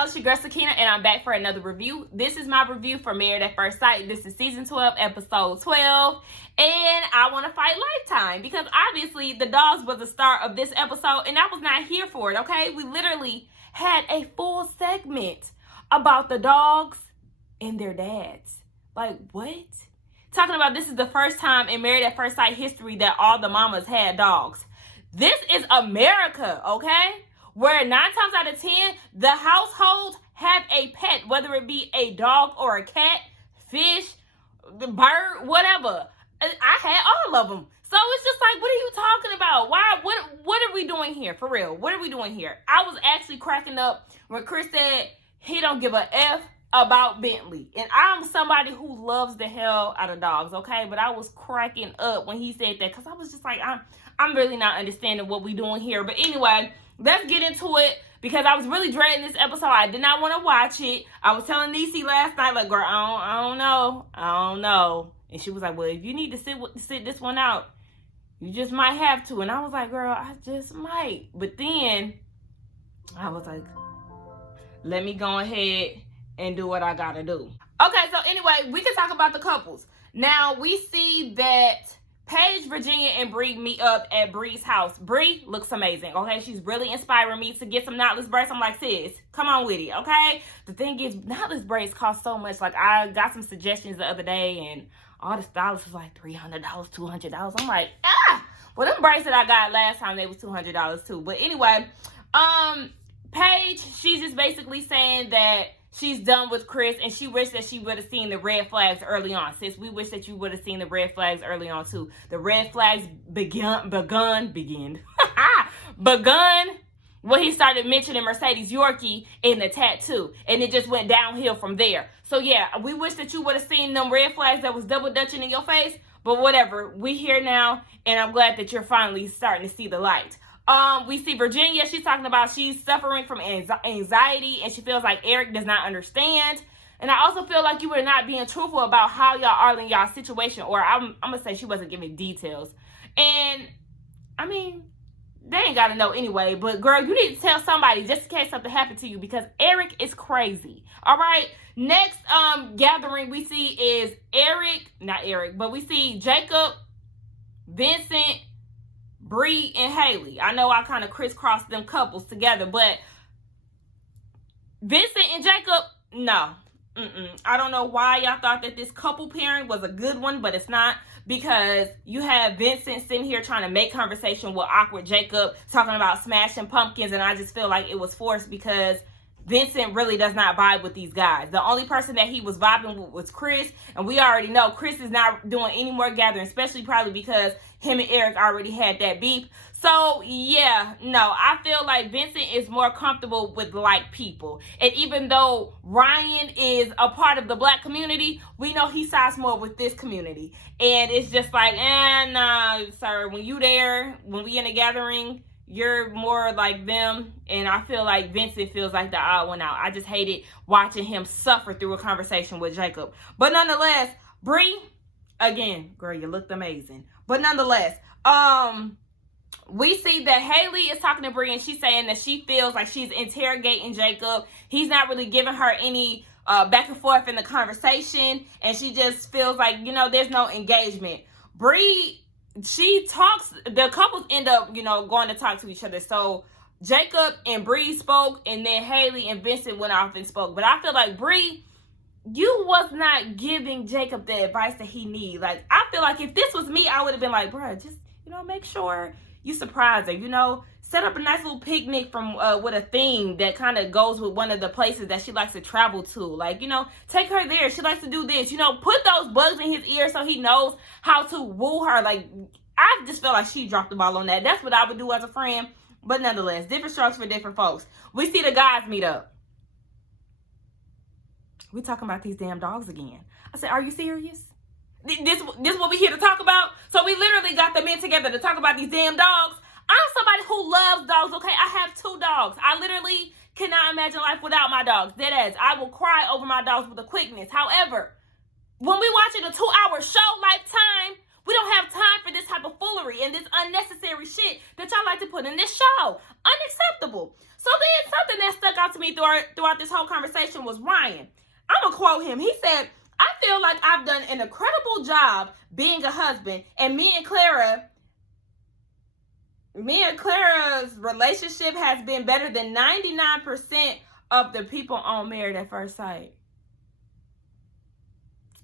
y'all, it's your girl Sakina, and I'm back for another review. This is my review for Married at First Sight. This is season 12, episode 12, and I want to fight Lifetime because obviously the dogs was the start of this episode, and I was not here for it, okay? We literally had a full segment about the dogs and their dads. Like, what? Talking about this is the first time in Married at First Sight history that all the mamas had dogs. This is America, okay? Where 9 times out of 10, the households have a pet, whether it be a dog or a cat, fish, the bird, whatever. I had all of them. So it's just like, what are you talking about? Why? What are we doing here? For real, what are we doing here? I was actually cracking up when Chris said he don't give a F about Bentley. And I'm somebody who loves the hell out of dogs, okay? But I was cracking up when he said that because I was just like, I'm really not understanding what we doing here. But anyway, let's get into it because I was really dreading this episode. I did not want to watch it. I was telling Niecy last night, like, girl, I don't know. And she was like, well, if you need to sit this one out, you just might have to. And I was like, girl, I just might. But then I was like, let me go ahead and do what I gotta do. Okay, so anyway, we can talk about the couples. Now, we see that Paige, Virginia, and Bree meet up at Bree's house. Bree looks amazing, okay? She's really inspiring me to get some knotless braids. I'm like, sis, come on with it, okay? The thing is, knotless braids cost so much. Like, I got some suggestions the other day, and all the stylists was like $300, $200. I'm like, well, them braids that I got last time, they was $200 too. But anyway, Paige, she's just basically saying that she's done with Chris, and she wished that she would have seen the red flags early on. Sis, we wish that you would have seen the red flags early on, too. The red flags begun when he started mentioning Mercedes Yorkie in the tattoo, and it just went downhill from there. So, yeah, we wish that you would have seen them red flags that was double dutching in your face, but whatever. We here now, and I'm glad that you're finally starting to see the light. We see Virginia, she's talking about she's suffering from anxiety and she feels like Eric does not understand. And I also feel like you were not being truthful about how y'all are in y'all situation, or I'm going to say she wasn't giving details. And, I mean, they ain't got to know anyway, but girl, you need to tell somebody just in case something happened to you because Eric is crazy. All right. Next gathering we see is we see Jacob, Vincent, Bree, and Haley. I know I kind of crisscrossed them couples together, but Vincent and Jacob, no. I don't know why y'all thought that this couple pairing was a good one, but it's not, because you have Vincent sitting here trying to make conversation with awkward Jacob, talking about smashing pumpkins, and I just feel like it was forced because Vincent really does not vibe with these guys. The only person that he was vibing with was Chris, and we already know Chris is not doing any more gathering, especially probably because him and Eric already had that beef. So, yeah, no, I feel like Vincent is more comfortable with like people. And even though Ryan is a part of the black community, we know he sides more with this community. And it's just like, nah, sir, when you there, when we in a gathering, you're more like them, and I feel like Vincent feels like the odd one out. I just hated watching him suffer through a conversation with Jacob. But nonetheless, Bree, again, girl, you looked amazing. But nonetheless, we see that Haley is talking to Bree, and she's saying that she feels like she's interrogating Jacob. He's not really giving her any back and forth in the conversation, and she just feels like, there's no engagement. Bree, the couples end up, going to talk to each other. So Jacob and Bree spoke, and then Haley and Vincent went off and spoke. But I feel like, Bree, you was not giving Jacob the advice that he need. Like, I feel like if this was me, I would have been like, bruh, just, make sure you surprise her, set up a nice little picnic from with a theme that kind of goes with one of the places that she likes to travel to. Like, take her there. She likes to do this. Put those bugs in his ear so he knows how to woo her. Like, I just feel like she dropped the ball on that. That's what I would do as a friend. But nonetheless, different strokes for different folks. We see the guys meet up. We talking about these damn dogs again. I said, are you serious? This what we here to talk about? So we literally got the men together to talk about these damn dogs. I'm somebody who loves dogs, okay? I have 2 dogs. I literally cannot imagine life without my dogs. Deadass. I will cry over my dogs with a quickness. However, when we watching a 2-hour show, Lifetime, We don't have time for this type of foolery and this unnecessary shit that y'all like to put in this show. Unacceptable. So then something that stuck out to me throughout this whole conversation was Ryan. I'm going to quote him. He said, I feel like I've done an incredible job being a husband, and me and Clara's relationship has been better than 99% of the people on Married at First Sight.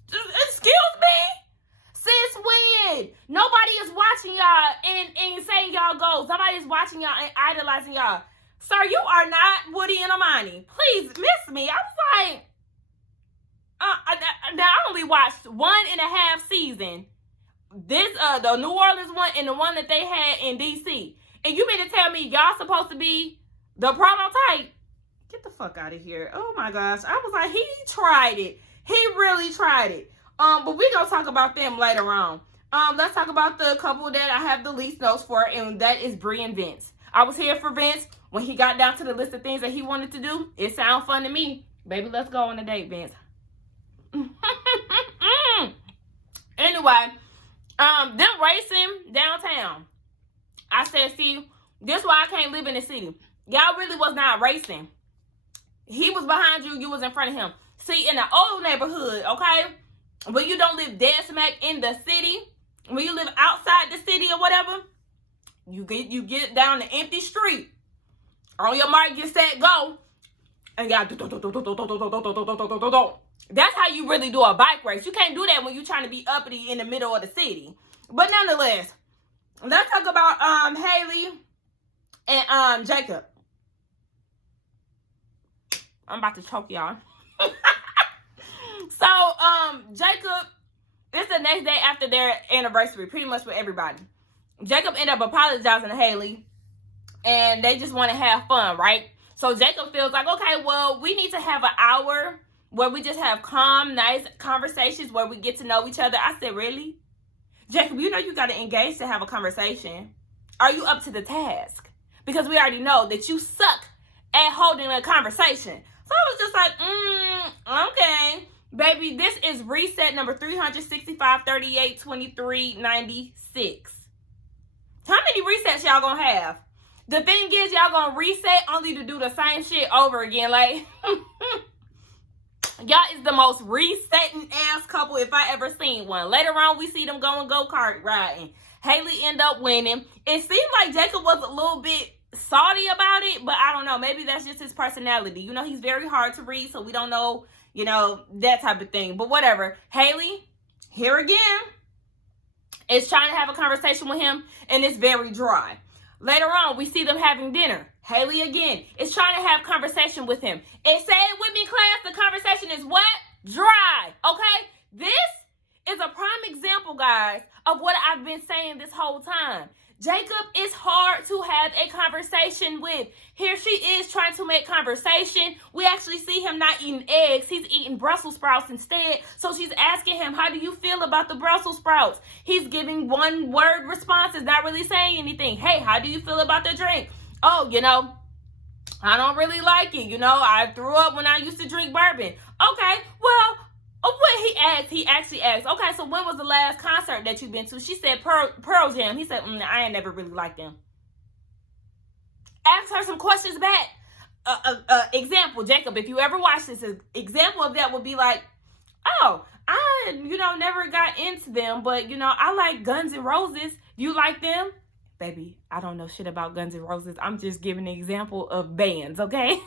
Excuse me? Since when? Nobody is watching y'all and saying y'all goals. Nobody is watching y'all and idolizing y'all. Sir, you are not Woody and Amani. Please miss me. I was like, now I only watched 1.5 season. This the New Orleans one and the one that they had in DC. And you mean to tell me y'all supposed to be the prototype? Get the fuck out of here. Oh my gosh. I was like, he tried it. He really tried it. But we're gonna talk about them later on. Let's talk about the couple that I have the least notes for, and that is Bree and Vince. I was here for Vince when he got down to the list of things that he wanted to do. It sounds fun to me. Baby, let's go on a date, Vince. Anyway, them racing downtown. I said, see, this is why I can't live in the city. Y'all really was not racing. He was behind you, you was in front of him. See, in the old neighborhood, okay, when you don't live dead smack in the city, when you live outside the city or whatever, you get down the empty street. On your mark, get set, go. And y'all that's how you really do a bike race. You can't do that when you're trying to be uppity in the middle of the city. But nonetheless, let's talk about Haley and Jacob. I'm about to choke y'all. So Jacob, it's the next day after their anniversary, pretty much for everybody. Jacob ended up apologizing to Haley, and they just want to have fun, right? So Jacob feels like, okay, well, we need to have an hour where we just have calm, nice conversations where we get to know each other. I said, really? Jacob, you know you got to engage to have a conversation. Are you up to the task? Because we already know that you suck at holding a conversation. So I was just like, okay. Baby, this is reset number 365, 38, 23, 96. How many resets y'all gonna have? The thing is, y'all gonna reset only to do the same shit over again. Like, y'all is the most resetting ass couple if I ever seen one. Later on, we see them going go-kart riding. Haley end up winning. It seemed like Jacob was a little bit salty about it, but I don't know. Maybe that's just his personality. You know, he's very hard to read, so we don't know, you know, that type of thing. But whatever. Haley, here again, is trying to have a conversation with him, and it's very dry. Later on, we see them having dinner. Haley, again, is trying to have conversation with him. And say it with me, class, the conversation is what? Dry, okay? This is a prime example, guys, of what I've been saying this whole time. Jacob is hard to have a conversation with. Here she is trying to make conversation. We actually see him not eating eggs. He's eating Brussels sprouts instead. So she's asking him, how do you feel about the Brussels sprouts? He's giving one-word responses, not really saying anything. Hey, how do you feel about the drink? Oh, you know, I don't really like it. You know, I threw up when I used to drink bourbon. Okay, well, what he actually asked, okay, so when was the last concert that you've been to? She said Pearl Jam. He said, I ain't never really liked them. Ask her some questions back. Example, Jacob, if you ever watch this, an example of that would be like, oh, I, never got into them, but, I like Guns N' Roses. You like them? Baby, I don't know shit about Guns N' Roses. I'm just giving an example of bands, okay?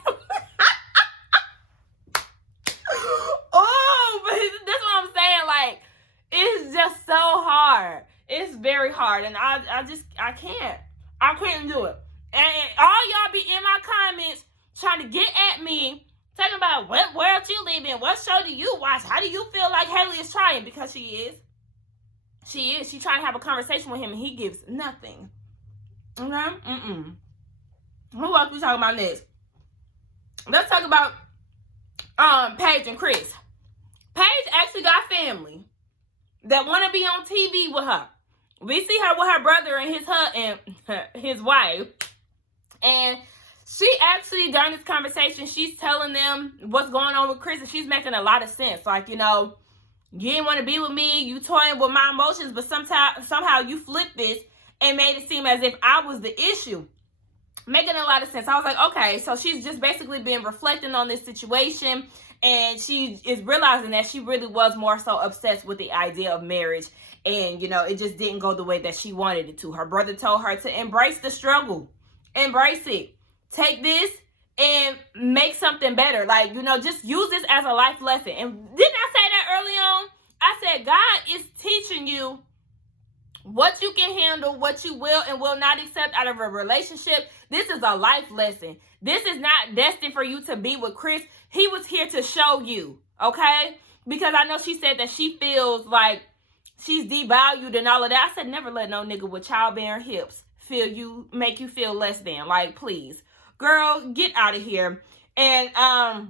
It's just so hard. It's very hard. And I can't. I couldn't do it. And all y'all be in my comments trying to get at me, talking about what world you live in, what show do you watch, how do you feel like Haley is trying? Because she is. She is. She's trying to have a conversation with him and he gives nothing. Okay? Who else we talking about next? Let's talk about Paige and Chris. Paige actually got family that want to be on TV with her. We see her with her brother and his wife. And she actually, during this conversation, she's telling them what's going on with Chris. And she's making a lot of sense. Like, You didn't want to be with me. You toying with my emotions, but somehow you flipped this and made it seem as if I was the issue. Making a lot of sense. I was like, okay, so she's just basically been reflecting on this situation, and she is realizing that she really was more so obsessed with the idea of marriage, and it just didn't go the way that she wanted it to. Her brother told her to embrace the struggle, embrace it, take this and make something better. Like, just use this as a life lesson. And didn't I say that early on? I said God is teaching you what you can handle, what you will and will not accept out of a relationship. This is a life lesson. This is not destined for you to be with Chris. He was here to show you, okay? Because I know she said that she feels like she's devalued and all of that. I said, never let no nigga with childbearing hips make you feel less than. Like, please. Girl, get out of here. And I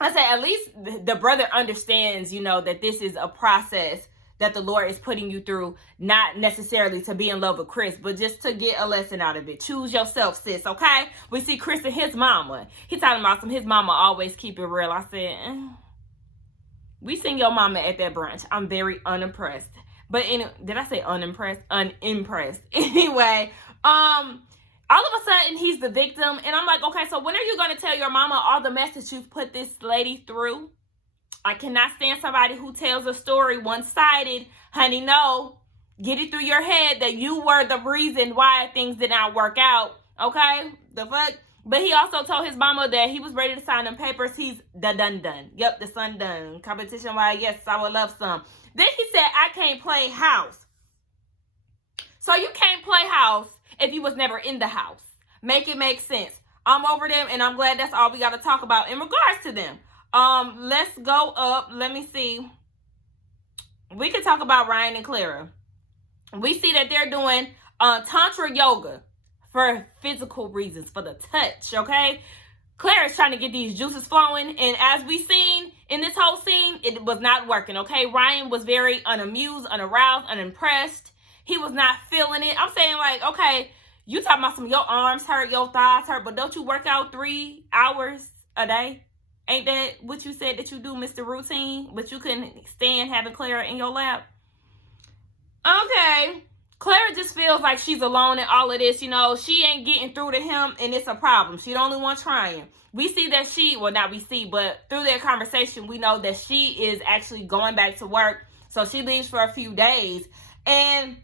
said, at least the brother understands, that this is a process that the Lord is putting you through, not necessarily to be in love with Chris, but just to get a lesson out of it. Choose yourself, sis, okay? We see Chris and his mama. He talking about his mama always keep it real. I said, we seen your mama at that brunch. I'm very unimpressed. But did I say unimpressed? Unimpressed. Anyway, all of a sudden he's the victim. And I'm like, okay, so when are you going to tell your mama all the mess that you've put this lady through? I cannot stand somebody who tells a story one-sided. Honey, no. Get it through your head that you were the reason why things did not work out. Okay? The fuck? But he also told his mama that he was ready to sign them papers. He's the done. Yep, the son done. Competition, why, yes, I would love some. Then he said, I can't play house. So you can't play house if you was never in the house. Make it make sense. I'm over them, and I'm glad that's all we got to talk about in regards to them. Let's go up. Let me see. We can talk about Ryan and Clara. We see that they're doing tantra yoga for physical reasons, for the touch, okay? Clara's trying to get these juices flowing, and as we seen in this whole scene, it was not working, okay? Ryan was very unamused, unaroused, unimpressed. He was not feeling it. I'm saying, like, okay, you talking about your arms hurt, your thighs hurt, but don't you work out 3 hours a day? Ain't that what you said that you do, Mr. Routine? But you couldn't stand having Clara in your lap? Okay. Clara just feels like she's alone in all of this. She ain't getting through to him, and it's a problem. She the only one trying. We see that not we see, but through their conversation, we know that she is actually going back to work. So she leaves for a few days. And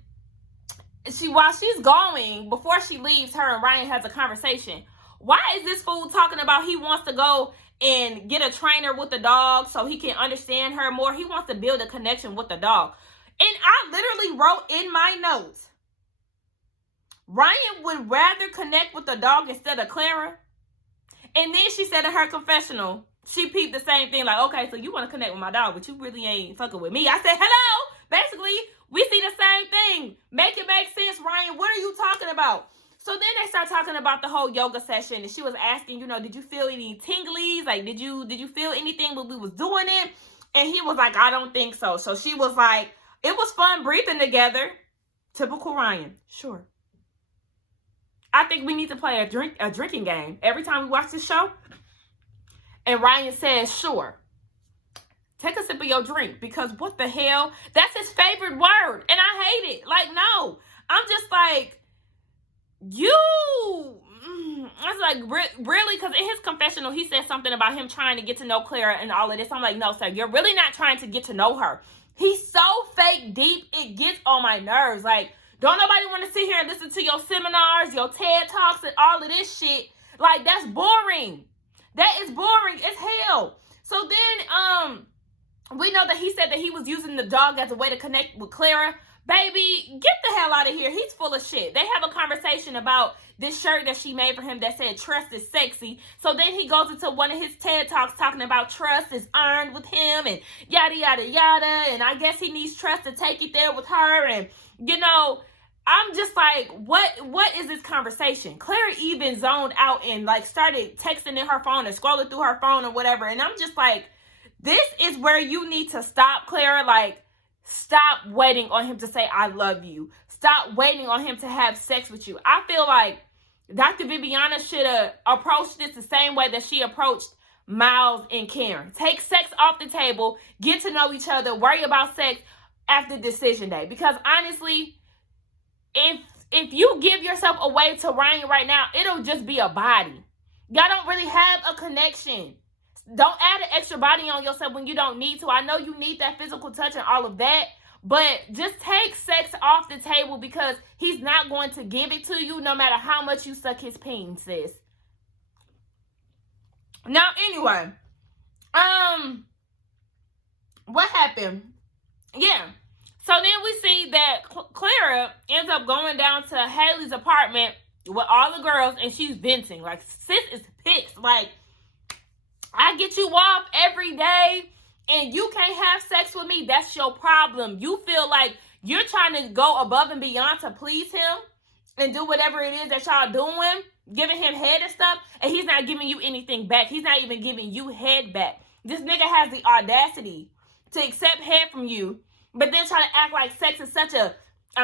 while she's going, before she leaves, her and Ryan has a conversation. Why is this fool talking about he wants to go and get a trainer with the dog so he can understand her more? He wants to build a connection with the dog. And I literally wrote in my notes, Ryan would rather connect with the dog instead of Clara. And then she said in her confessional, she peeped the same thing, like, okay, so you want to connect with my dog, but you really ain't fucking with me. I said, hello. Basically, we see the same thing. Make it make sense, Ryan. What are you talking about? So then they start talking about the whole yoga session, and she was asking, did you feel any tinglies? Like, did you feel anything when we was doing it? And he was like, I don't think so. So she was like, it was fun breathing together. Typical Ryan. Sure. I think we need to play a drinking game every time we watch this show. And Ryan says, sure. Take a sip of your drink, because what the hell? That's his favorite word. And I hate it. Like, no. I'm just like, I was like, really? Because in his confessional, he said something about him trying to get to know Clara and all of this. I'm like, no, sir, you're really not trying to get to know her. He's so fake deep, it gets on my nerves. Like, don't nobody want to sit here and listen to your seminars, your TED Talks, and all of this shit. Like, that's boring. That is boring as hell. So then, we know that he said that he was using the dog as a way to connect with Clara. Baby, get the hell out of here. He's full of shit. They have a conversation about this shirt that she made for him that said trust is sexy. So then he goes into one of his TED Talks talking about trust is earned with him and yada, yada, yada. And I guess he needs trust to take it there with her. And, I'm just like, what is this conversation? Clara even zoned out and like started texting in her phone and scrolling through her phone or whatever. And I'm just like, this is where you need to stop, Clara. Like, stop waiting on him to say, I love you. Stop waiting on him to have sex with you. I feel like Dr. Viviana should have approached this the same way that she approached Miles and Karen. Take sex off the table. Get to know each other. Worry about sex after decision day. Because honestly, if you give yourself away to Ryan right now, it'll just be a body. Y'all don't really have a connection. Don't add an extra body on yourself when you don't need to. I know you need that physical touch and all of that, but just take sex off the table because he's not going to give it to you no matter how much you suck his peen, sis. Now, anyway, what happened? Yeah. So then we see that Clara ends up going down to Haley's apartment with all the girls, and she's venting. Like, sis is pissed. Like, I get you off every day, and you can't have sex with me. That's your problem. You feel like you're trying to go above and beyond to please him and do whatever it is that y'all doing, giving him head and stuff, and he's not giving you anything back. He's not even giving you head back. This nigga has the audacity to accept head from you, but then try to act like sex is such a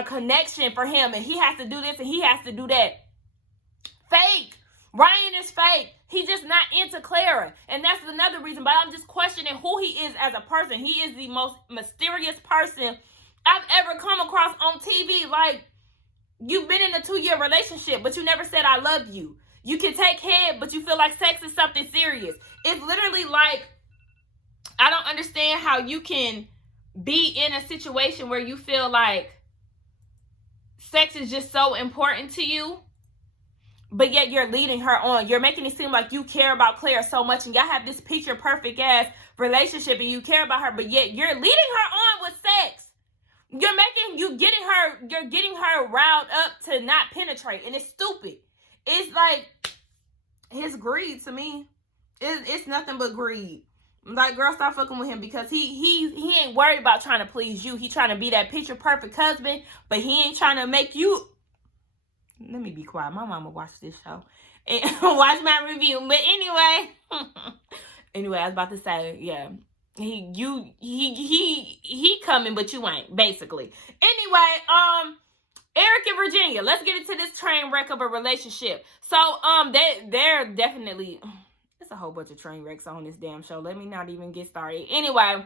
connection for him, and he has to do this and he has to do that. Fake. Ryan is fake. He's just not into Clara. And that's another reason, but I'm just questioning who he is as a person. He is the most mysterious person I've ever come across on TV. Like, you've been in a 2-year relationship, but you never said I love you. You can take head, but you feel like sex is something serious. It's literally like, I don't understand how you can be in a situation where you feel like sex is just so important to you, but yet you're leading her on. You're making it seem like you care about Claire so much, and y'all have this picture perfect ass relationship, and you care about her, but yet you're leading her on with sex. You're getting her riled up to not penetrate, and it's stupid. It's like, his greed to me. It's nothing but greed. Like, girl, stop fucking with him because he ain't worried about trying to please you. He trying to be that picture perfect husband, but he ain't trying to make you. Let me be quiet. My mama watched this show and watch my review. But anyway, I was about to say, yeah, he coming, but you ain't, basically. Anyway, Eric and Virginia, let's get into this train wreck of a relationship. So, they're definitely, there's a whole bunch of train wrecks on this damn show. Let me not even get started. Anyway,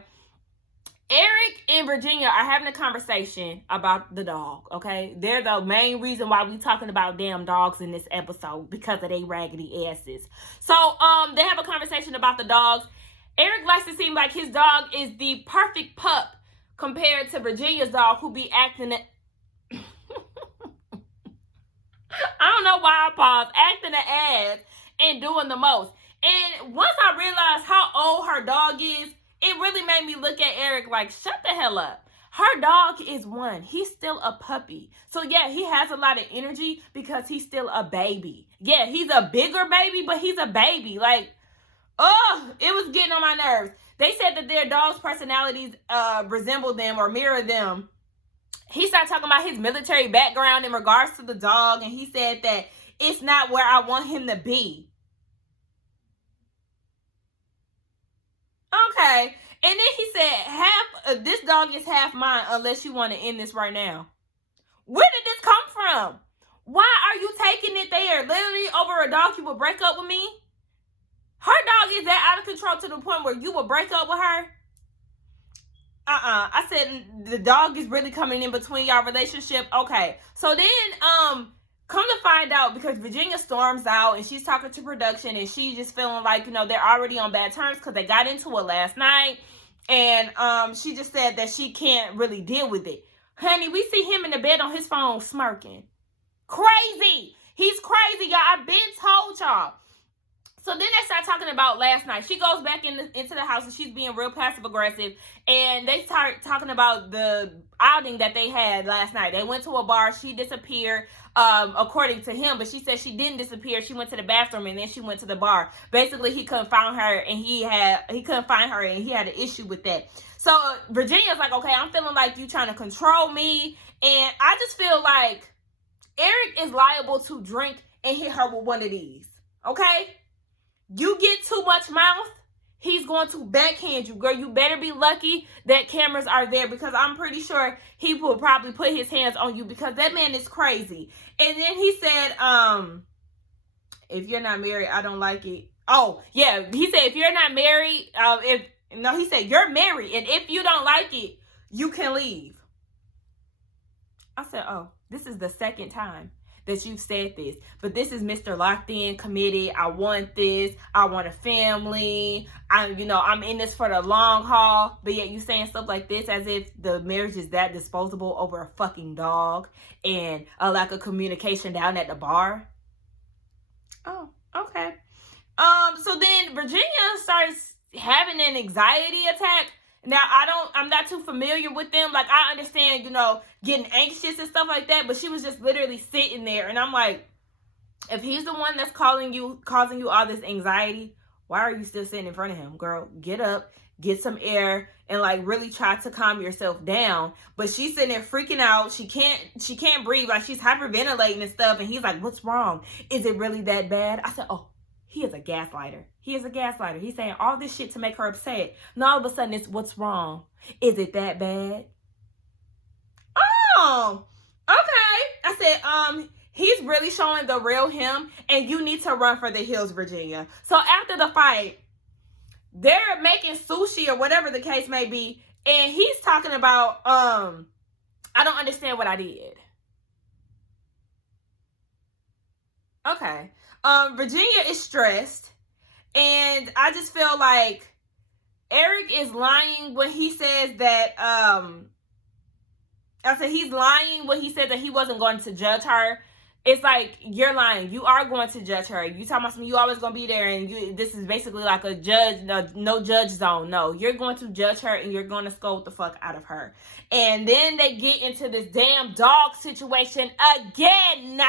Eric and Virginia are having a conversation about the dog, okay? They're the main reason why we talking about damn dogs in this episode, because of they raggedy asses. So, they have a conversation about the dogs. Eric likes to seem like his dog is the perfect pup compared to Virginia's dog, who be acting I don't know why I paused. Acting the ass and doing the most. And once I realized how old her dog is, it really made me look at Eric like, shut the hell up. Her dog is 1. He's still a puppy. So yeah, he has a lot of energy because he's still a baby. Yeah, he's a bigger baby, but he's a baby. Like, oh, it was getting on my nerves. They said that their dog's personalities resemble them or mirror them. He started talking about his military background in regards to the dog, and he said that it's not where I want him to be. Okay. And then he said, this dog is half mine unless you want to end this right now. Where did this come from? Why are you taking it there? Literally over a dog you would break up with me? Her dog is that out of control to the point where you would break up with her? I said the dog is really coming in between y'all relationship. Okay. So then, come to find out, because Virginia storms out and she's talking to production and she's just feeling like, they're already on bad terms because they got into it last night. And she just said that she can't really deal with it. Honey, we see him in the bed on his phone smirking. Crazy. He's crazy, y'all. I've been told y'all. So then they start talking about last night. She goes back into the house and she's being real passive aggressive. And they start talking about the outing that they had last night. They went to a bar. She disappeared, according to him. But she said she didn't disappear. She went to the bathroom and then she went to the bar. Basically, he couldn't find her and he couldn't find her and he had an issue with that. So Virginia's like, okay, I'm feeling like you trying to control me. And I just feel like Eric is liable to drink and hit her with one of these. Okay? You get too much mouth, he's going to backhand you. Girl, you better be lucky that cameras are there, because I'm pretty sure he will probably put his hands on you, because that man is crazy. And then he said, if you're not married, I don't like it. Oh, yeah. He said, if you're not married, he said, you're married. And if you don't like it, you can leave. I said, oh, this is the second time that you've said this. But this is Mr. Locked In, committed. I want this. I want a family. I'm in this for the long haul. But yet you saying stuff like this as if the marriage is that disposable over a fucking dog and a lack of communication down at the bar. Oh, okay. So then Virginia starts having an anxiety attack. Now, I'm not too familiar with them. Like, I understand, getting anxious and stuff like that, but she was just literally sitting there. And I'm like, if he's the one that's causing you all this anxiety, why are you still sitting in front of him? Girl, get up, get some air, and like really try to calm yourself down. But she's sitting there freaking out. She can't breathe. Like, she's hyperventilating and stuff. And he's like, what's wrong? Is it really that bad? I said, oh, he is a gaslighter. He is a gaslighter. He's saying all this shit to make her upset. And all of a sudden it's, what's wrong? Is it that bad? Oh, okay. I said, he's really showing the real him, and you need to run for the hills, Virginia. So after the fight, they're making sushi or whatever the case may be, and he's talking about, I don't understand what I did. Okay. Virginia is stressed, and I just feel like Eric is lying when he says that, he's lying when he said that he wasn't going to judge her. It's like, you're lying. You are going to judge her. You talking about something, you always going to be there, and this is basically like a judge, no judge zone. No, you're going to judge her, and you're going to scold the fuck out of her. And then they get into this damn dog situation again.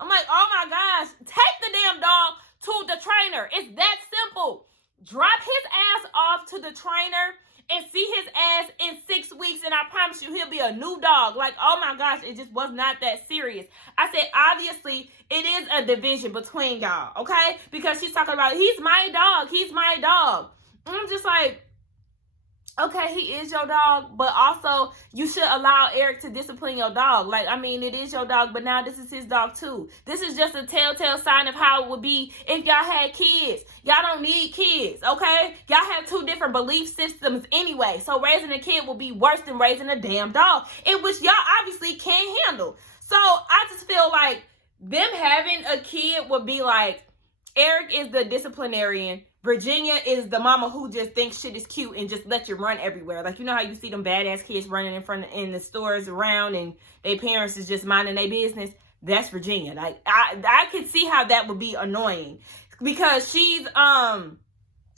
I'm like, oh my gosh, take the damn dog to the trainer. It's that simple. Drop his ass off to the trainer and see his ass in 6 weeks, and I promise you he'll be a new dog. Like, oh my gosh, it just was not that serious. I said, obviously, it is a division between y'all, okay? Because she's talking about, he's my dog, he's my dog. And I'm just like, okay, he is your dog, but also you should allow Eric to discipline your dog. Like, I mean, it is your dog, but now this is his dog too. This is just a telltale sign of how it would be if y'all had kids. Y'all don't need kids, okay? Y'all have two different belief systems anyway. So raising a kid will be worse than raising a damn dog, in which y'all obviously can't handle. So I just feel like them having a kid would be like, Eric is the disciplinarian. Virginia is the mama who just thinks shit is cute and just lets you run everywhere. Like, you know how you see them badass kids running in the stores around and their parents is just minding their business? That's Virginia. Like, I could see how that would be annoying because she's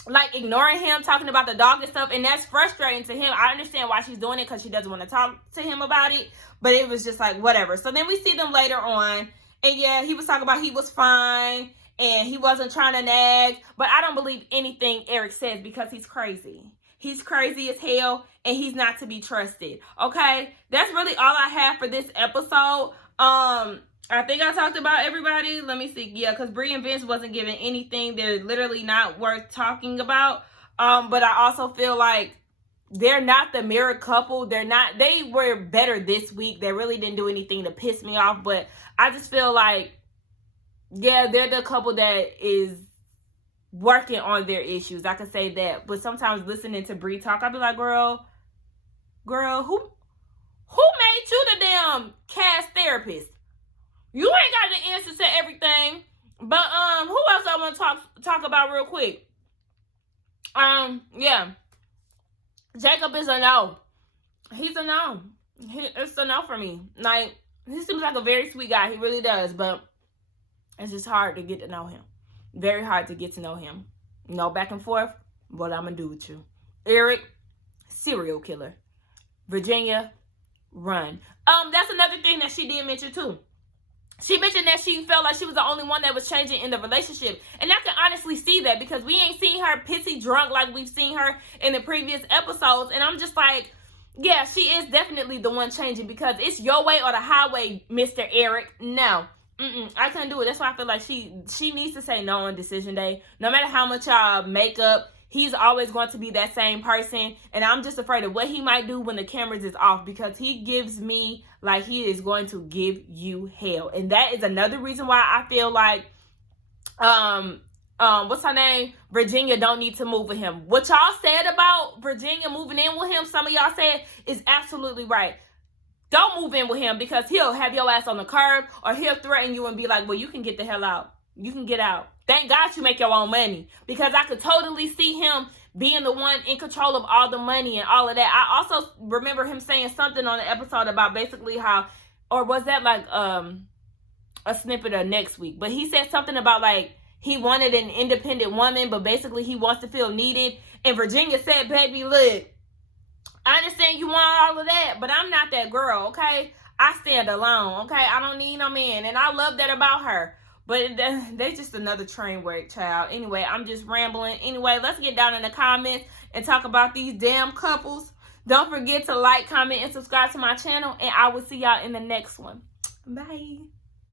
like ignoring him, talking about the dog and stuff, and that's frustrating to him. I understand why she's doing it, because she doesn't want to talk to him about it, but it was just like whatever. So then we see them later on, and yeah, he was talking about he was fine and he wasn't trying to nag, but I don't believe anything Eric says because he's crazy. He's crazy as hell, and he's not to be trusted. Okay, that's really all I have for this episode. I think I talked about everybody. Let me see. Yeah, because Bree and Vince wasn't giving anything. They're literally not worth talking about. But I also feel like they're not the mirror couple. They were better this week. They really didn't do anything to piss me off. But I just feel like, yeah, they're the couple that is working on their issues. I could say that. But sometimes listening to Bree talk, I'll be like, girl, who made you the damn cast therapist? You ain't got the answers to everything. But who else I want to talk about real quick? Yeah. Jacob is a no. He's a no. It's a no for me. Like, he seems like a very sweet guy. He really does. But it's just hard to get to know him. Very hard to get to know him. No back and forth. What I'm going to do with you. Eric, serial killer. Virginia, run. That's another thing that she did mention too. She mentioned that she felt like she was the only one that was changing in the relationship. And I can honestly see that because we ain't seen her pissy drunk like we've seen her in the previous episodes. And I'm just like, yeah, she is definitely the one changing because it's your way or the highway, Mr. Eric. No. I couldn't do it. That's why I feel like she needs to say no on decision day. No matter how much y'all make up, he's always going to be that same person. And I'm just afraid of what he might do when the cameras is off because he gives me like he is going to give you hell. And that is another reason why I feel like what's her name? Virginia don't need to move with him. What y'all said about Virginia moving in with him, some of y'all said, is absolutely right. Don't move in with him because he'll have your ass on the curb, or he'll threaten you and be like, well, you can get the hell out. You can get out. Thank God you make your own money, because I could totally see him being the one in control of all the money and all of that. I also remember him saying something on the episode about basically how, or was that like a snippet of next week? But he said something about like he wanted an independent woman, but basically he wants to feel needed. And Virginia said, baby, look, I understand you want all of that, but I'm not that girl, okay? I stand alone, okay? I don't need no man, and I love that about her. But they just another train wreck, child. Anyway, I'm just rambling. Anyway, let's get down in the comments and talk about these damn couples. Don't forget to like, comment, and subscribe to my channel, and I will see y'all in the next one. Bye.